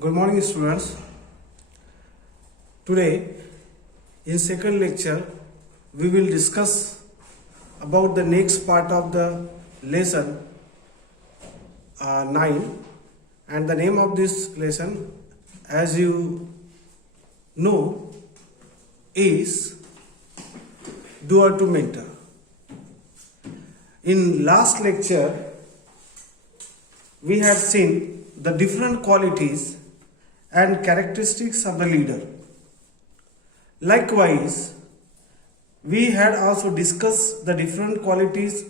Good morning, students. Today, in second lecture, we will discuss about the next part of the lesson 9, and the name of this lesson, as you know, is doer to mentor. In last lecture, we have seen the different qualities and characteristics of the leader. Likewise, we had also discussed the different qualities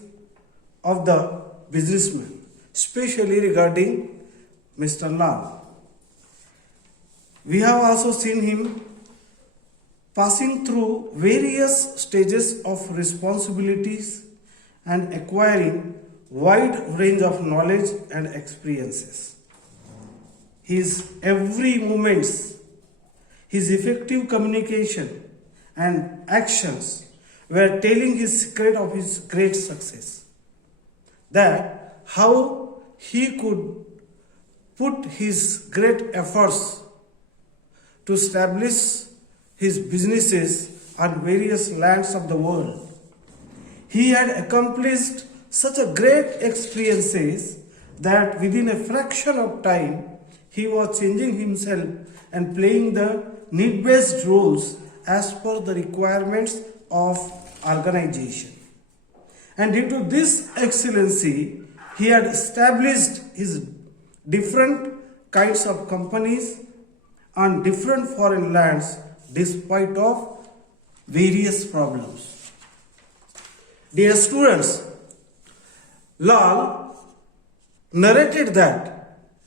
of the businessman, especially regarding Mr. Lal. We have also seen him passing through various stages of responsibilities and acquiring wide range of knowledge and experiences. His every moments, his effective communication and actions were telling his secret of his great success. That how he could put his great efforts to establish his businesses on various lands of the world. He had accomplished such a great experiences that within a fraction of time he was changing himself and playing the need-based roles as per the requirements of organization. And due to this excellency, he had established his different kinds of companies on different foreign lands despite of various problems. Dear students, Lal narrated that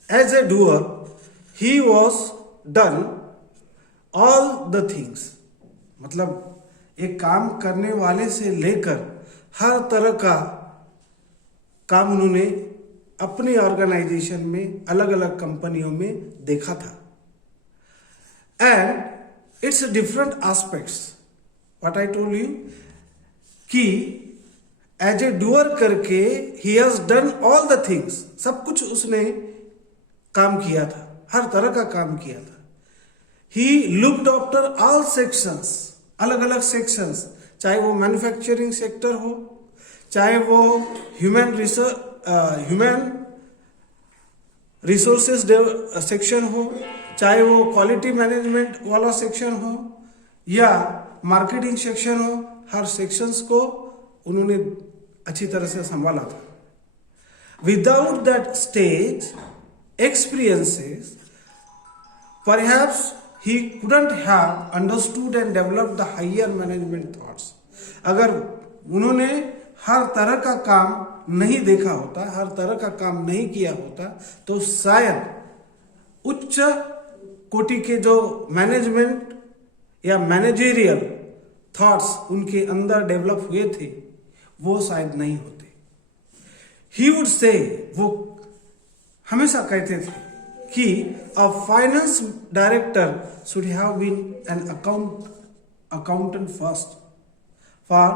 as a doer, he was done all the things. मतलब एक काम करने वाले से लेकर हर तरह का काम उन्होंने अपनी ऑर्गेनाइजेशन में अलग अलग कंपनियों में देखा था. And it's different aspects what I told you कि एज ए डूअर करके he has done all the things. सब कुछ उसने काम किया था, हर तरह का काम किया था. He looked after all sections, अलग अलग सेक्शंस, चाहे वो मैन्युफैक्चरिंग सेक्टर हो, चाहे वो ह्यूमन रिसोर्सेज सेक्शन हो, चाहे वो क्वालिटी मैनेजमेंट वाला सेक्शन हो या मार्केटिंग सेक्शन हो. हर सेक्शंस को उन्होंने अच्छी तरह से संभाला था. Without that stage experiences, perhaps he couldn't have understood and developed the higher management thoughts. अगर उन्होंने हर तरह का काम नहीं देखा होता, हर तरह का काम नहीं किया होता, तो शायद उच्च कोटि के जो मैनेजमेंट या मैनेजरियल थॉट्स उनके अंदर डेवलप हुए थे वो शायद नहीं होते. ही वुड से, वो हमेशा कहते थे कि a finance director should have been an accountant first for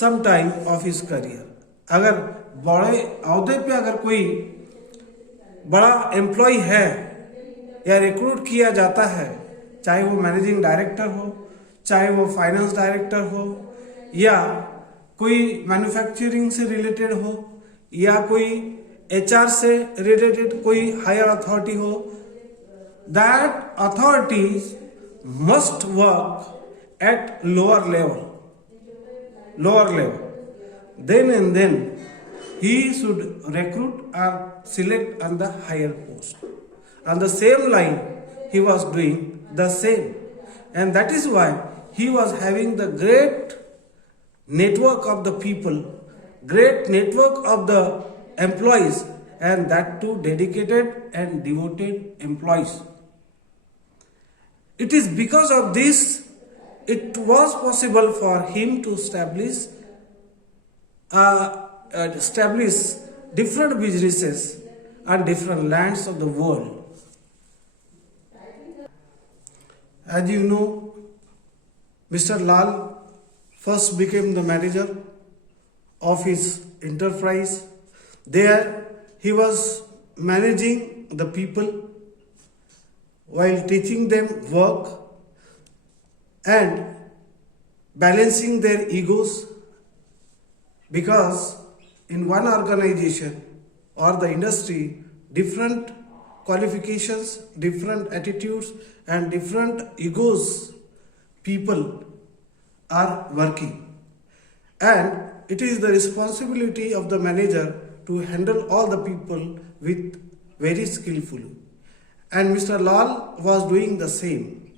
some time of his career. अगर बड़े अहदे पे अगर कोई बड़ा एम्प्लॉय है या रिक्रूट किया जाता है, चाहे वो मैनेजिंग डायरेक्टर हो, चाहे वो फाइनेंस डायरेक्टर हो, या कोई मैन्युफैक्चरिंग से रिलेटेड हो, या कोई HR से रिलेटेड कोई हायर अथॉरिटी हो, that authorities must work at lower level. Then and then he should recruit or select on the higher post. On the same line, he was doing the same, and that is why he was having the great network of the people, great network of the employees, and that too dedicated and devoted employees. It is because of this it was possible for him to establish different businesses on different lands of the world. As you know, Mr. Lal first became the manager of his enterprise. There he was managing the people while teaching them work and balancing their egos, because in one organization or the industry, different qualifications, different attitudes and different egos people are working, and it is the responsibility of the manager to handle all the people with very skillfully. And Mr. Lal was doing the same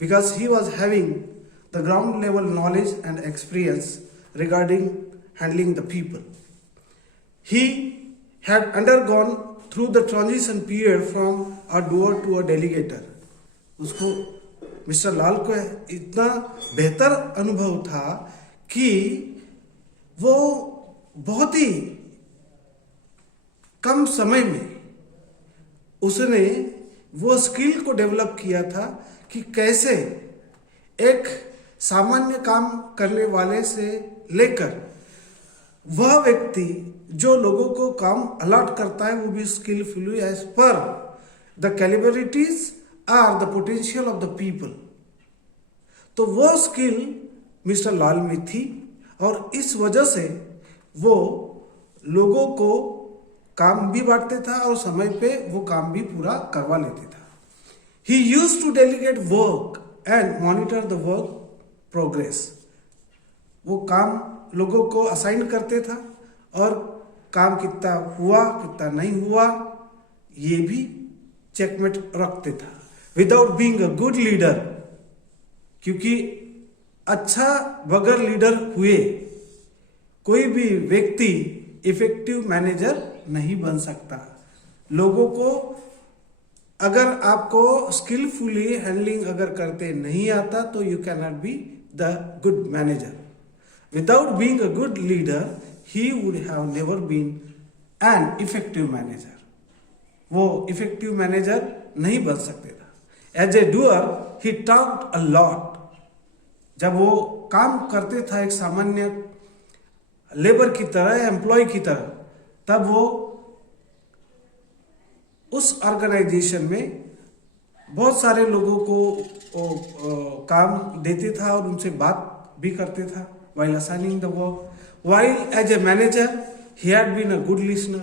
because he was having the ground level knowledge and experience regarding handling the people. He had undergone through the transition period from a doer to a delegator. उसको mister लाल को इतना बेहतर अनुभव था कि वो बहुत ही कम समय में उसने वो स्किल को डेवलप किया था कि कैसे एक सामान्य काम करने वाले से लेकर वह व्यक्ति जो लोगों को काम अलॉट करता है वो भी skilfully as per the capabilities or the potential of the people. तो वो स्किल मिस्टर लाल में थी और इस वजह से वो लोगों को काम भी बांटते था और समय पे वो काम भी पूरा करवा लेते था। He used to delegate work and monitor the work progress. वो काम लोगों को असाइन करते था और काम कितना हुआ कितना नहीं हुआ ये भी चेकमेट रखते था without being a good leader, क्योंकि अच्छा बगैर लीडर हुए कोई भी व्यक्ति इफेक्टिव मैनेजर नहीं बन सकता। लोगों को अगर आपको स्किलफुली हैंडलिंग अगर करते नहीं आता तो you can not be the good manager. Without being a good leader, he would have never been an effective manager. वो effective manager नहीं बन सकते था। As a doer, he talked a lot. जब वो काम करते था एक सामान्य लेबर की तरह, एम्प्लॉय की तरह, तब वो उस ऑर्गेनाइजेशन में बहुत सारे लोगों को काम देते था और उनसे बात भी करते था while assigning the work. While as a manager, he had been a good listener.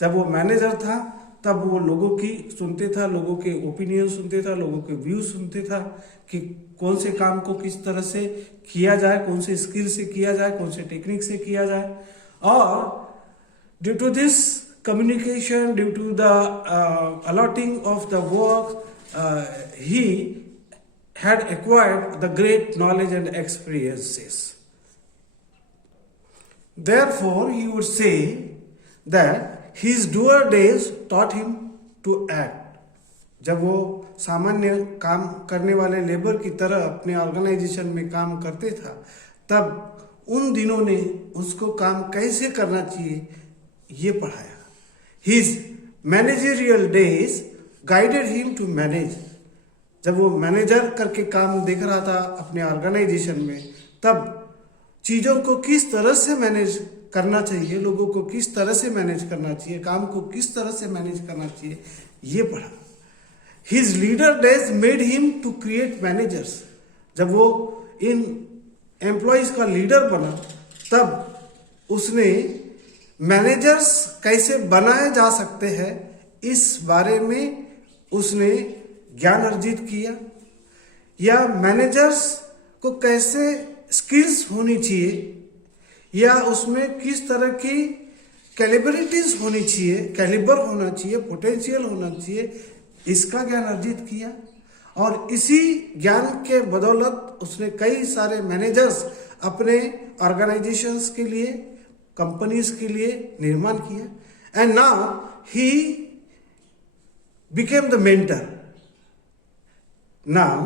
जब वो मैनेजर था तब वो लोगों की सुनते था, लोगों के ओपिनियन सुनते था, लोगों के व्यू सुनते था कि कौन से काम को किस तरह से किया जाए, कौन से स्किल से किया जाए, कौन से टेक्निक से किया जाए। और due to this communication, due to the allotting of the work, he had acquired the great knowledge and experiences. Therefore, he would say that his doer days taught him to act. जब वो सामान्य काम करने वाले labour की तरह अपने organisation में काम करते था तब उन दिनों ने उसको काम कैसे करना चाहिए ये पढ़ाया। His managerial days guided him to manage. जब वो मैनेजर करके काम देख रहा था अपने ऑर्गेनाइजेशन में तब चीज़ों को किस तरह से मैनेज करना चाहिए, लोगों को किस तरह से मैनेज करना चाहिए, काम को किस तरह से मैनेज करना चाहिए ये पढ़ा। His leader days made him to create managers. जब वो इन एम्प्लॉयज का लीडर बना तब उसने मैनेजर्स कैसे बनाए जा सकते हैं इस बारे में उसने ज्ञान अर्जित किया, या मैनेजर्स को कैसे स्किल्स होनी चाहिए या उसमें किस तरह की कैलिबरिटीज होनी चाहिए, कैलिबर होना चाहिए, पोटेंशियल होना चाहिए, इसका ज्ञान अर्जित किया। और इसी ज्ञान के बदौलत उसने कई सारे मैनेजर्स अपने ऑर्गेनाइजेशंस के लिए, कंपनीज के लिए निर्माण किया। And now he became the mentor. Now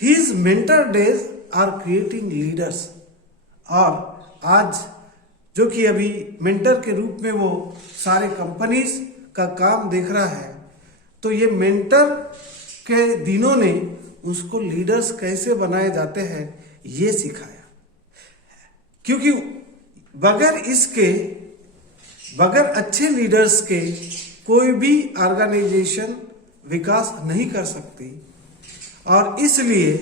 his mentor days are creating leaders. और आज जो कि अभी मेंटर के रूप में वो सारे कंपनीज का काम देख रहा है, तो ये मेंटर के दिनों ने उसको लीडर्स कैसे बनाए जाते हैं ये सिखाया। क्योंकि बगैर अच्छे लीडर्स के कोई भी ऑर्गेनाइजेशन विकास नहीं कर सकती, और इसलिए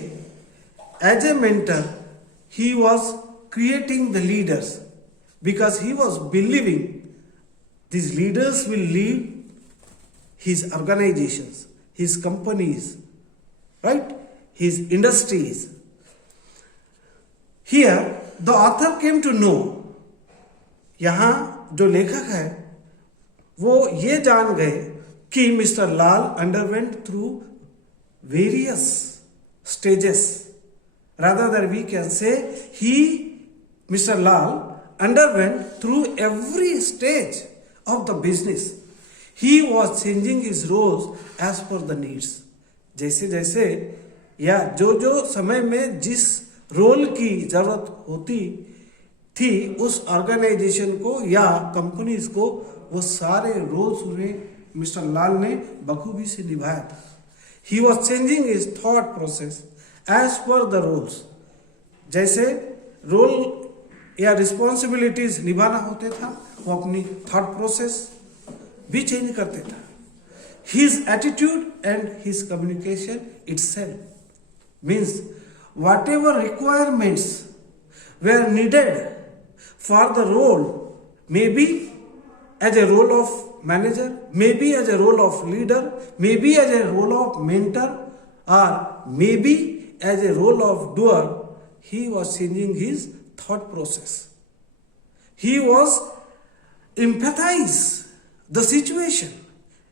as a mentor he was creating the leaders because he was believing these leaders will lead his organizations, his companies, right? His industries. Here, the author came to know, यहाँ जो लेखक है वो ये जान गए कि mister Lal underwent through various stages. Rather than we can say Mr. Lal underwent through every stage of the business. He was changing his roles as per the needs. जैसे जैसे या जो समय में जिस रोल की जरूरत होती थी उस ऑर्गेनाइजेशन को या कंपनीज को, वो सारे रोल्स उन्हें मिस्टर लाल ने बखूबी से निभाया था. He was changing his thought process as per the roles. जैसे रोल या रिस्पॉन्सिबिलिटीज निभाना होते था वो अपनी थॉट प्रोसेस भी चेंज करते था. His attitude and his communication itself means whatever requirements were needed for the role, may be as a role of manager, may be as a role of leader, may be as a role of mentor, और may be as a role of doer, he was changing his thought process. He was empathize the situation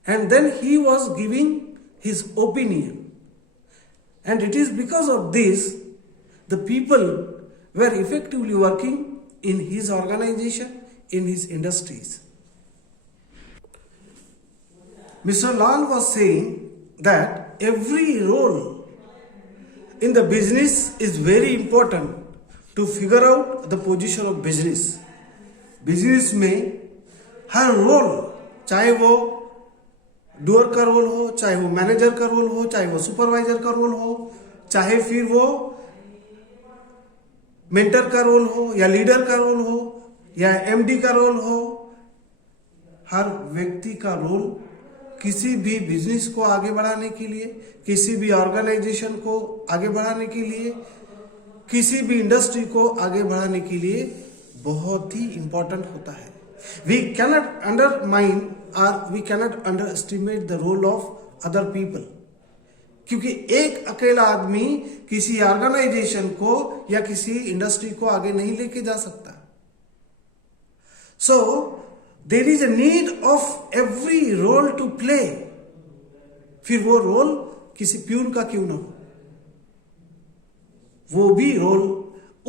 and then he was giving his opinion. And it is because of this the people were effectively working in his organization, in his industries. Mr. Lal was saying that every role in the business is very important to figure out the position of business. Business में हर role, चाहे वो doer का role हो, चाहे वो manager का role हो, चाहे वो सुपरवाइजर का रोल हो, चाहे फिर वो मेंटर का रोल हो या लीडर का रोल हो या एमडी का रोल हो, हर व्यक्ति का रोल किसी भी बिजनेस को आगे बढ़ाने के लिए, किसी भी ऑर्गेनाइजेशन को आगे बढ़ाने के लिए, किसी भी इंडस्ट्री को आगे बढ़ाने के लिए बहुत ही इंपॉर्टेंट होता है. वी कैनॉट अंडरमाइन और we cannot underestimate the role of other people, क्योंकि एक अकेला आदमी किसी ऑर्गेनाइजेशन को या किसी इंडस्ट्री को आगे नहीं लेके जा सकता. So there is a need of every role to play. फिर वो रोल किसी प्यून का क्यों ना हो, वो भी रोल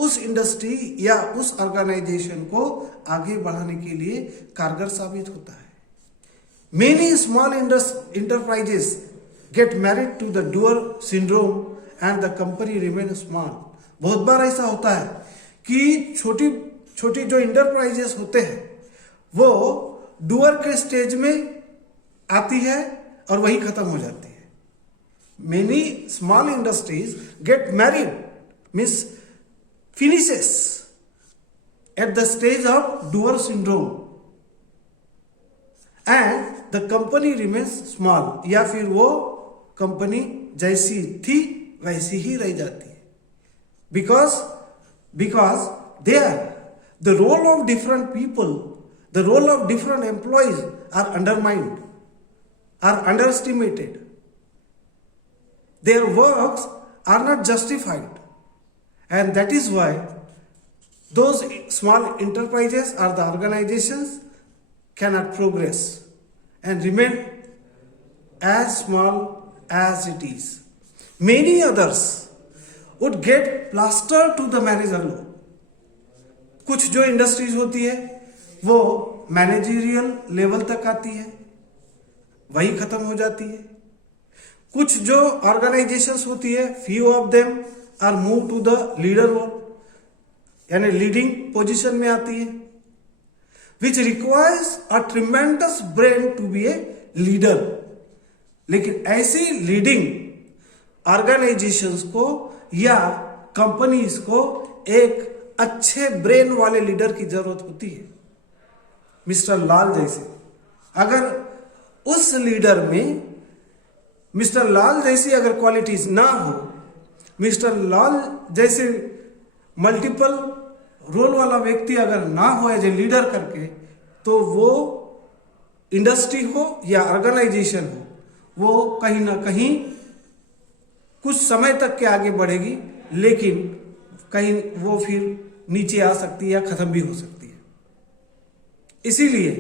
उस इंडस्ट्री या उस ऑर्गेनाइजेशन को आगे बढ़ाने के लिए कारगर साबित होता है. Many small enterprises get married to the doer syndrome and the company remain small. बहुत बार ऐसा होता है कि छोटी छोटी जो इंटरप्राइजेस होते हैं वो डूअर के स्टेज में आती है और वही खत्म हो जाती है. Many small industries get married means finishes at the stage of doer syndrome and the company remains small, या फिर वो कंपनी जैसी थी वैसी ही रह जाती है. because there the role of different people, the role of different employees are undermined, are underestimated. Their works are not justified. And that is why those small enterprises or the organizations cannot progress and remain as small as it is. Many others would get plastered to the manager low. कुछ जो industries होती है वो managerial level तक आती है, वही खत्म हो जाती है. कुछ जो ऑर्गेनाइजेशंस होती है, few of them are move to the leader role, यानी लीडिंग पोजीशन में आती है, which requires a tremendous brain to be a leader. लेकिन ऐसी लीडिंग ऑर्गेनाइजेशंस को या कंपनीज को एक अच्छे ब्रेन वाले लीडर की जरूरत होती है. मिस्टर लाल जैसे अगर उस लीडर में मिस्टर लाल जैसी अगर क्वालिटीज ना हो, मिस्टर लाल जैसे मल्टीपल रोल वाला व्यक्ति अगर ना हो एज ए लीडर करके, तो वो इंडस्ट्री हो या ऑर्गेनाइजेशन हो, वो कहीं ना कहीं कुछ समय तक के आगे बढ़ेगी, लेकिन कहीं वो फिर नीचे आ सकती है या खत्म भी हो सकती है। इसीलिए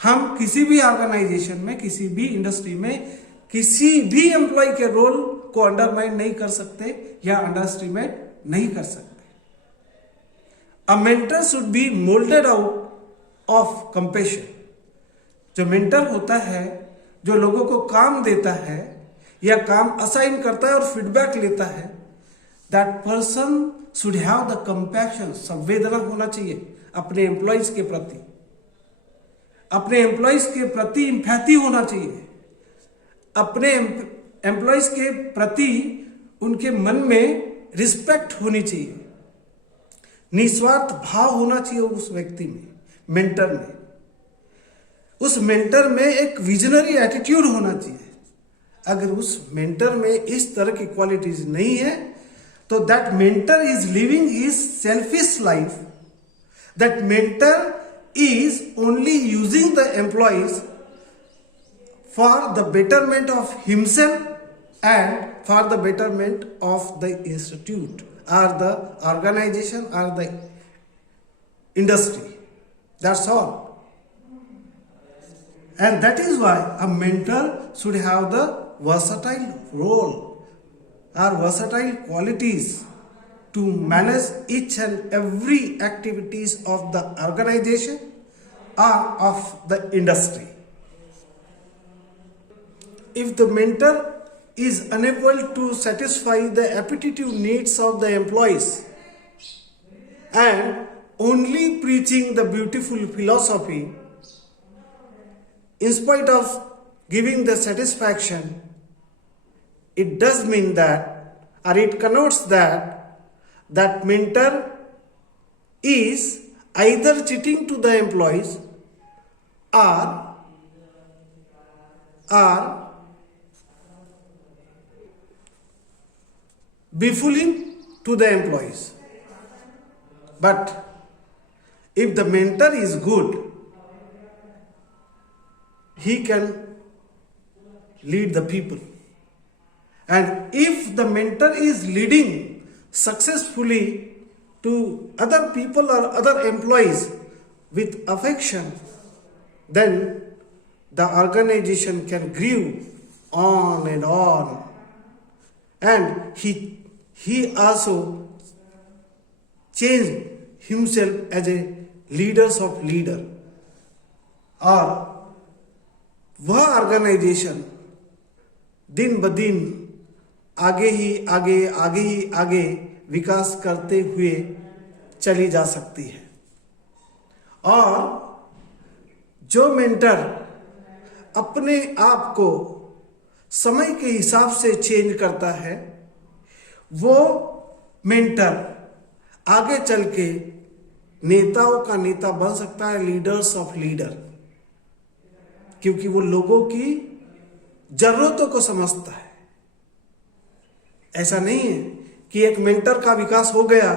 हम किसी भी ऑर्गेनाइजेशन में, किसी भी इंडस्ट्री में किसी भी एम्प्लॉय के रोल को अंडरमाइन नहीं कर सकते या अंडरएस्टिमेट नहीं कर सकते। A mentor should be moulded out of compassion. जो मेंटर होता है, जो लोगों को काम देता है या काम असाइन करता है और फीडबैक लेता है, that person should have the compassion. संवेदना होना चाहिए अपने एम्प्लॉयज के प्रति, अपने एम्प्लॉयज के प्रति इंपैथी होना चाहिए, अपने एम्प्लॉयज के प्रति उनके मन में रिस्पेक्ट होनी चाहिए, निस्वार्थ भाव होना चाहिए उस व्यक्ति में, मेंटर में। उस मेंटर में एक विजनरी एटीट्यूड होना चाहिए। अगर उस मेंटर में इस तरह की क्वालिटीज नहीं है, तो that mentor is living his selfish life, that mentor is only using the employees for the betterment of himself and for the betterment of the institute or the organization or the industry. That's all. And that is why a mentor should have the versatile role or versatile qualities to manage each and every activities of the organization or of the industry. If the mentor is unable to satisfy the appetitive needs of the employees and only preaching the beautiful philosophy in spite of giving the satisfaction, it does mean that, or it connotes that mentor is either cheating to the employees or befooling to the employees. But if the mentor is good, he can lead the people. And if the mentor is leading successfully to other people or other employees with affection, then the organization can grow on and on. And he also changed himself as a leaders of leader, और वह organisation दिन ब दिन आगे ही आगे विकास करते हुए चली जा सकती है। और जो मेंटर अपने आप को समय के हिसाब से चेंज करता है, वो मेंटर आगे चल के नेताओं का नेता बन सकता है, लीडर्स ऑफ लीडर, क्योंकि वो लोगों की जरूरतों को समझता है। ऐसा नहीं है कि एक मेंटर का विकास हो गया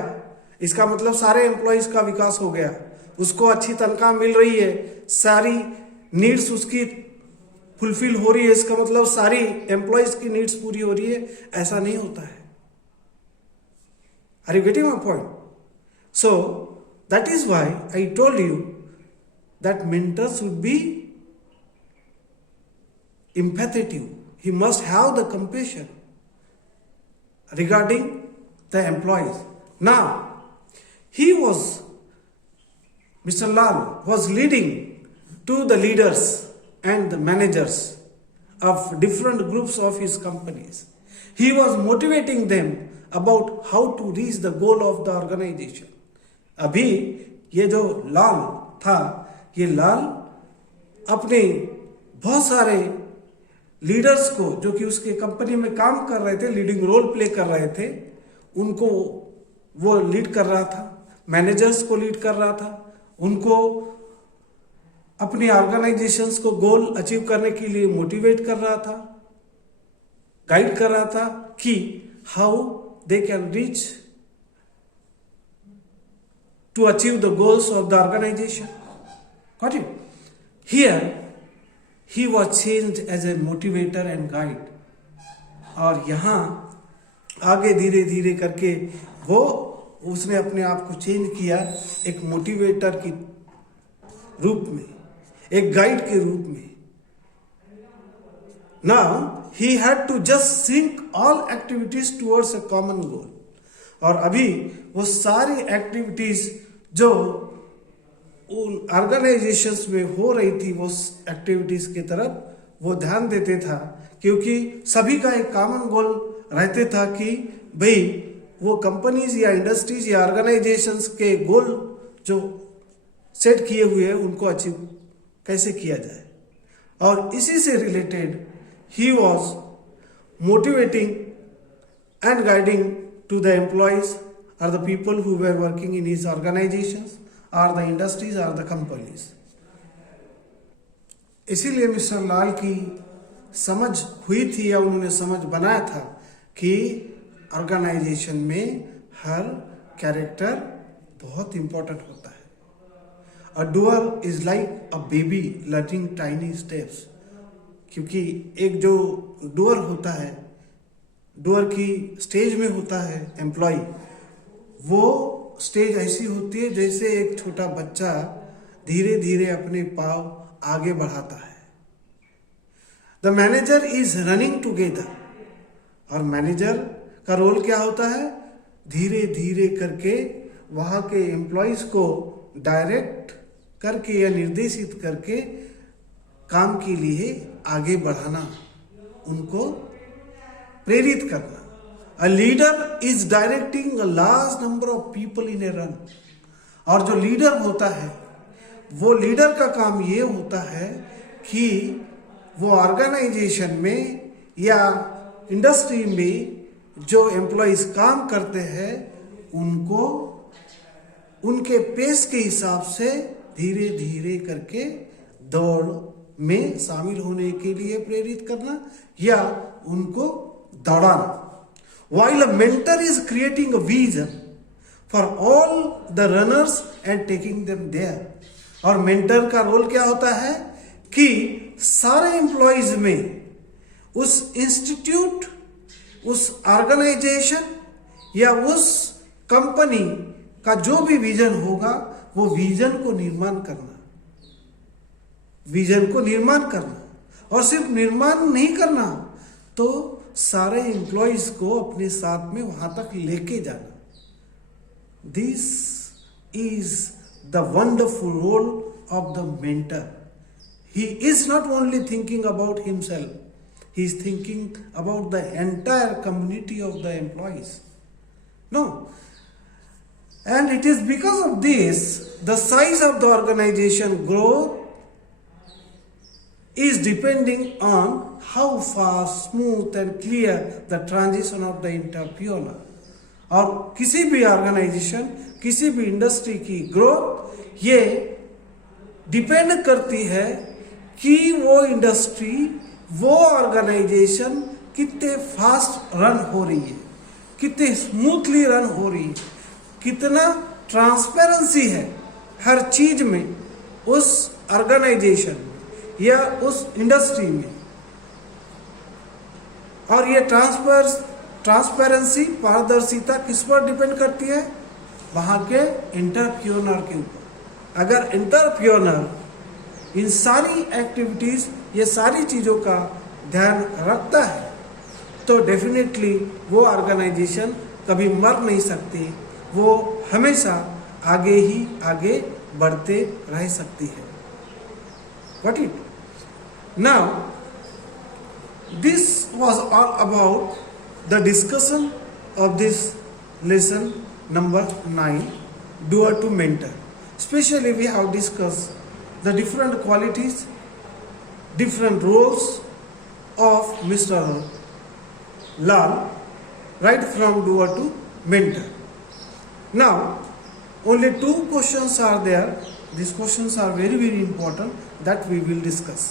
इसका मतलब सारे एम्प्लॉयज का विकास हो गया, उसको अच्छी तनख्वाह मिल रही है, सारी नीड्स उसकी फुलफिल हो रही है, इसका मतलब सारी एम्प्लॉयज की नीड्स पूरी हो रही है। ऐसा नहीं होता है। Are you getting my point? So that is why I told you that mentor should be empathetic. He must have the compassion regarding the employees. Now, Mr. Lal was leading to the leaders and the managers of different groups of his companies. He was motivating them about how to reach the goal of the organization. अभी ये जो लाल था, ये लाल अपने बहुत सारे leaders को जो कि उसके कंपनी में काम कर रहे थे, लीडिंग रोल प्ले कर रहे थे, उनको वो लीड कर रहा था, मैनेजर्स को लीड कर रहा था, उनको अपनी ऑर्गेनाइजेशंस को गोल अचीव करने के लिए मोटिवेट कर रहा था। गाइड कर रहा था कि how they can reach to achieve the goals of the organisation. Got it? Here he was changed as a motivator and guide. और यहाँ आगे धीरे धीरे करके वो उसने अपने आप को चेंज किया एक मोटिवेटर के रूप में, एक गाइड के रूप में. Now he had to just sync all activities towards a common goal. और अभी वो सारी एक्टिविटीज जो उन ऑर्गेनाइजेशंस में हो रही थी वो एक्टिविटीज की तरफ वो ध्यान देते था, क्योंकि सभी का एक कॉमन गोल रहते था कि भाई वो कंपनीज या इंडस्ट्रीज या ऑर्गेनाइजेशंस के गोल जो सेट किए हुए हैं उनको अचीव कैसे किया जाए. और इसी से related he was motivating and guiding to the employees or the people who were working in his organizations or the industries or the companies. इसीलिए मिस्टर लाल की समझ हुई थी या उन्होंने समझ बनाया था कि ऑर्गेनाइजेशन में हर कैरेक्टर बहुत इंपॉर्टेंट होता है. A doer is like a baby learning tiny steps. क्योंकि एक जो डूअर होता है, डूअर की स्टेज में होता है एम्प्लॉय, वो स्टेज ऐसी होती है जैसे एक छोटा बच्चा धीरे धीरे अपने पाँव आगे बढ़ाता है. The manager is running together. और मैनेजर का रोल क्या होता है? धीरे धीरे करके वहाँ के एम्प्लॉयज को डायरेक्ट करके या निर्देशित करके काम के लिए आगे बढ़ाना, उनको प्रेरित करना. A leader is directing a large number of people in a run. और जो लीडर होता है वो लीडर का काम ये होता है कि वो ऑर्गेनाइजेशन में या इंडस्ट्री में जो एम्प्लॉयज काम करते हैं उनको उनके पेस के हिसाब से धीरे धीरे करके दौड़ में शामिल होने के लिए प्रेरित करना या उनको दौड़ाना. While a mentor is creating a vision for all the runners and taking them there. और मेंटर का रोल क्या होता है कि सारे एम्प्लॉयज में उस इंस्टीट्यूट, उस ऑर्गेनाइजेशन या उस कंपनी का जो भी विजन होगा वो विजन को निर्माण करना, विजन को निर्माण करना. और सिर्फ निर्माण नहीं करना, तो सारे एम्प्लॉयज को अपने साथ में वहां तक लेके जाना. This is the wonderful role of the mentor. He is not only thinking about himself, he is thinking about the entire community of the employees. No, and it is because of this the size of the organisation growth is depending on how fast, smooth and clear the transition of the entrepreneur. और किसी भी organisation, किसी भी industry की growth ये depend करती है कि वो इंडस्ट्री, वो ऑर्गेनाइजेशन कितने फास्ट रन हो रही है, कितने स्मूथली रन हो रही है, कितना ट्रांसपेरेंसी है हर चीज में उस ऑर्गेनाइजेशन या उस इंडस्ट्री में. और ये ट्रांसपेरेंसी, पारदर्शिता किस पर डिपेंड करती है? वहाँ के एंटरप्रेन्योर के ऊपर. अगर एंटरप्रेन्योर इन सारी एक्टिविटीज, ये सारी चीज़ों का ध्यान रखता है तो डेफिनेटली वो ऑर्गेनाइजेशन कभी मर नहीं सकती, वो हमेशा आगे ही आगे बढ़ते रह सकती है. Got it? Now, this was all about the discussion of this lesson number 9, doer to mentor. Especially we have discussed the different qualities, different roles of Mr. Lal, right from doer to mentor. Now, only 2 questions are there. These questions are very, very important that we will discuss.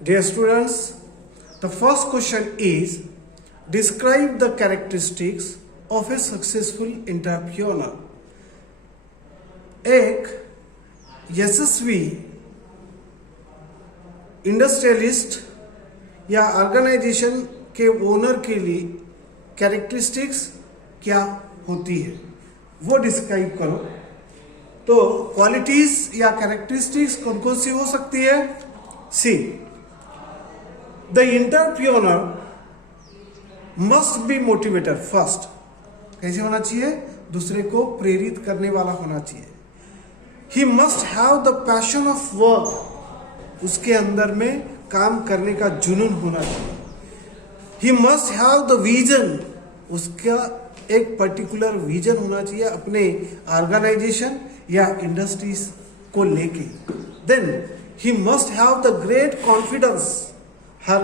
Dear students, the first question is, describe the characteristics of a successful entrepreneur. एक यशस्वी industrialist या organisation के owner के लिए characteristics क्या होती है वो describe करो. तो क्वालिटीज या कैरेक्टरिस्टिक्स कौन कौन सी हो सकती है? C, the entrepreneur must be motivator first. कैसे होना चाहिए? दूसरे को प्रेरित करने वाला होना चाहिए. ही must have the passion of work. उसके अंदर में काम करने का जुनून होना चाहिए. ही मस्ट हैव द विजन. उसका एक पर्टिकुलर विजन होना चाहिए अपने ऑर्गेनाइजेशन या इंडस्ट्रीज को लेके. Then he must have the great confidence. हर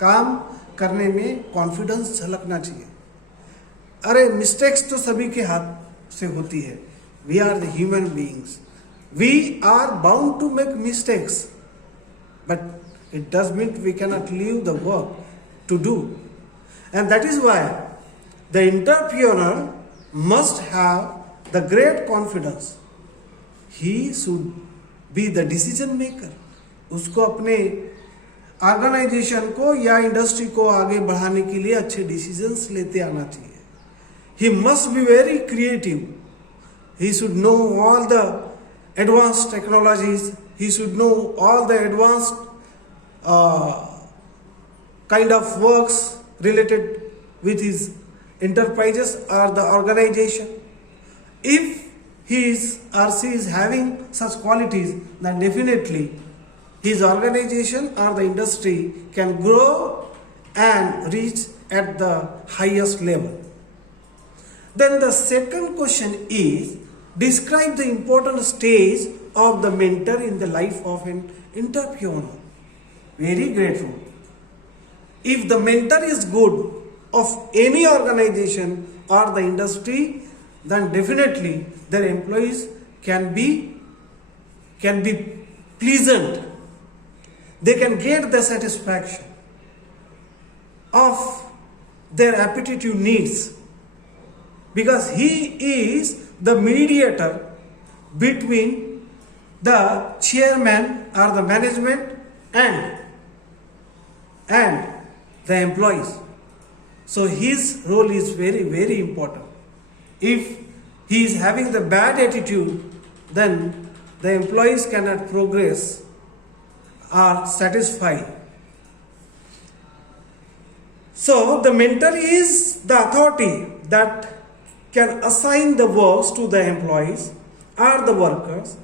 काम करने में कॉन्फिडेंस झलकना चाहिए. अरे मिस्टेक्स तो सभी के हाथ से होती है. We are the human beings. We are bound to make mistakes, but it does mean we cannot leave the work to do. And that is why the entrepreneur must have the great confidence. He should be the decision maker. उसको अपने organisation को या industry को आगे बढ़ाने के लिए अच्छे डिसीजंस लेते आना चाहिए. He must be very creative. He should know all the advanced technologies. He should know all the advanced kind of works related with his enterprises or the organization. If he is or she is having such qualities, then definitely his organization or the industry can grow and reach at the highest level. Then the second question is, describe the important stage of the mentor in the life of an entrepreneur. Very grateful. If the mentor is good of any organization or the industry, then definitely their employees can be pleasant. They can get the satisfaction of their appetitive needs, because he is the mediator between the chairman or the management and the employees. So his role is very, very important. If he is having the bad attitude, then the employees cannot progress or satisfy. So the mentor is the authority that can assign the works to the employees or the workers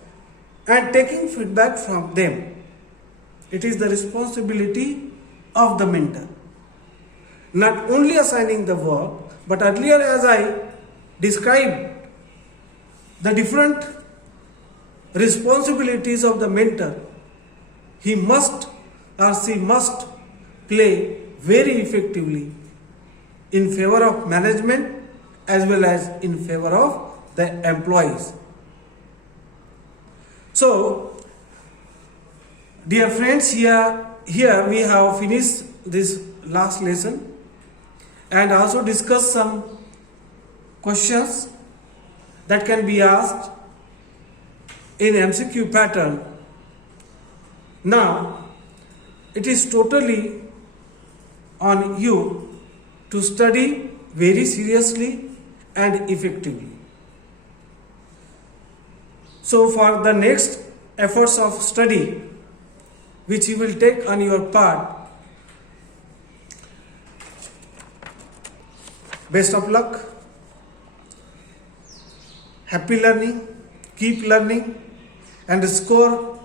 and taking feedback from them. It is the responsibility of the mentor. Not only assigning the work, but earlier as I described the different responsibilities of the mentor, he must or she must play very effectively in favor of management as well as in favor of the employees. So, dear friends, here we have finished this last lesson and also discuss some questions that can be asked in MCQ pattern. Now, it is totally on you to study very seriously and effectively. So, for the next efforts of study, which you will take on your part, best of luck, happy learning, keep learning and score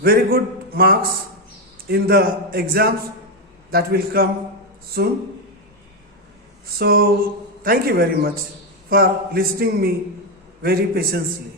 very good marks in the exams that will come soon. So thank you very much for listening me very patiently.